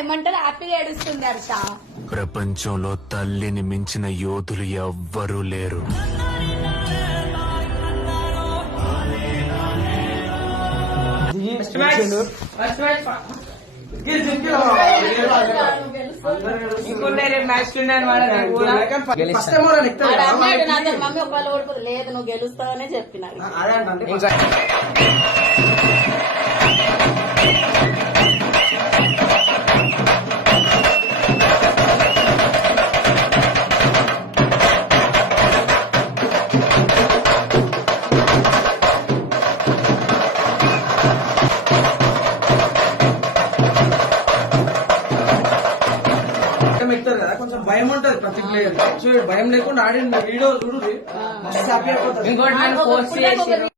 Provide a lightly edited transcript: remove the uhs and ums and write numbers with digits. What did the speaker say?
ఏమంటారు హ్యాపీగా ఏడుస్తుంది హర్ష. ప్రపంచంలో తల్లిని మించిన యోధులు ఎవ్వరూ లేరు. మమ్మీ ఒకళ్ళు ఓడిపోదు లేదు నువ్వు గెలుస్తావనే చెప్పిన. ఎక్కుతారు కదా కొంచెం భయం ఉంటది ప్రతి ప్లేయర్. సో భయం లేకుండా ఆడి వీడియో చూడు మస్తు హ్యాపీ అయిపోతుంది.